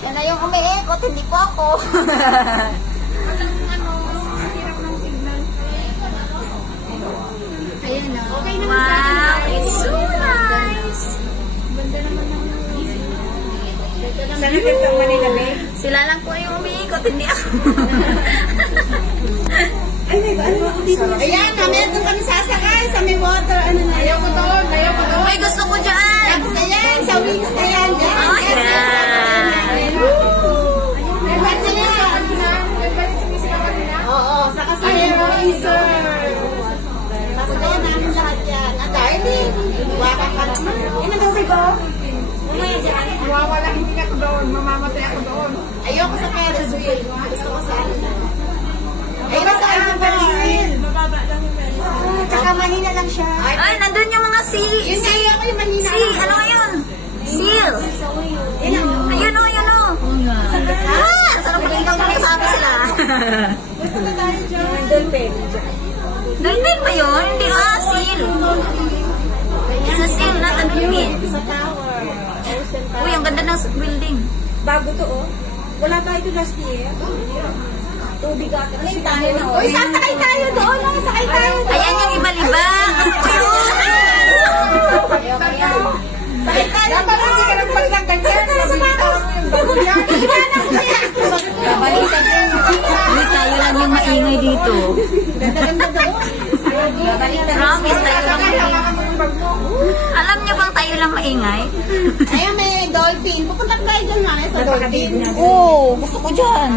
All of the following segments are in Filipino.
Yan na yung umiikot, hindi po ako. Ayan na. Okay naman sa akin. Wow, it's so nice. Ganda naman ng Saan natin itong Manila Bay? Sila lang po yung umiikot, hindi ako. Ay, may ba? Ano ako dito? Ayan, mamaya doon kami sasakay sa may water. Ano na? Ayaw ko doon. May gusto ko dyan. Tapos na yan, sa wings na yan. Yan. Oh, yeah. May ba't na yan? Oo, saka sa eraser. Sasakayan namin lahat yan. At darling, waka ka naman. Ano daw ba? Mawawala hindi ako doon, mamamatay ako doon. Ayoko sa Ferris wheel. Gusto ko sa ano. Ay, nasa ano ba rin? Tsaka Manila lang siya. Ay, nandun yung mga Yun nga, ayoko yung manina. ano ngayon? Seal. Ayun o, yun o. Ah, sarap pag ikaw nang kasama sila. Dolphin. Dolphin ba yun? Hindi seal. It's a seal, not a dolphin. Sa tower. Ocean Tower. Uy, ang ganda ng building. Bago to, oh. Wala tayo doon last year. Tubig ata. Kasi tayo na, oh. Uy, sasakay tayo doon. Sakay tayo doon. Ayan yung iba-liba. Gusto ko yun. Ayoko yan. Sakay tayo Dapat doon. hindi ka nang pagkaganyan. Mabilitaw mo yung bago yan. Iwanan ko siya. Babalikan din. Hindi tayo lang yung maingay dito. Ganda-ganda doon. Babalikan. Promise, tayo lang maingay. Hawakan mo yung bag mo. Alam niyo bang tayo lang maingay? Ayun, may dolphin. Pupunta tayo dyan na sa dolphin. Oo, gusto ko dyan.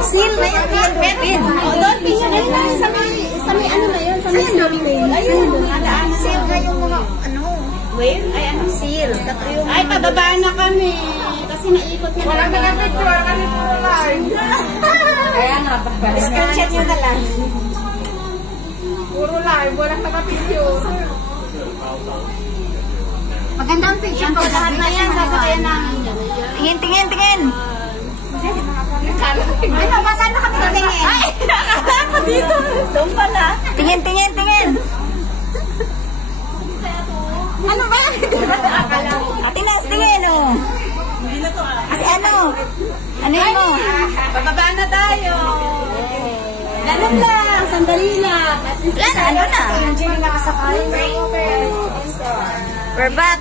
Seal na yan, yung dolphin. Oh, dolphin yun. Ayun na, sa may ano na yun. Sa may dolphin. Ayun, nadaan. Seal na yung mga, ano, Wait, ay ano? seal. Tatlo yung... Ay, pababa na kami. Kasi naikot na Walang nag-picture kasi puro live. Kaya nga, screenshot nyo na lang. Puro live, walang nag-picture. Magandang picture ko. Lahat na yan, sasakayan namin. Tingin, tingin, tingin. Ano, saan na kami tatingin? Ay, nakakala ko dito. Doon pala. Tingin, tingin, tingin. Ano ba yan? Ate Nas, tingin, oh. Ate, ano? Ano yun mo? Bababa na tayo. Ganun lang, sandali lang. At least Yan, ano na? Hindi nakasakay. We're back.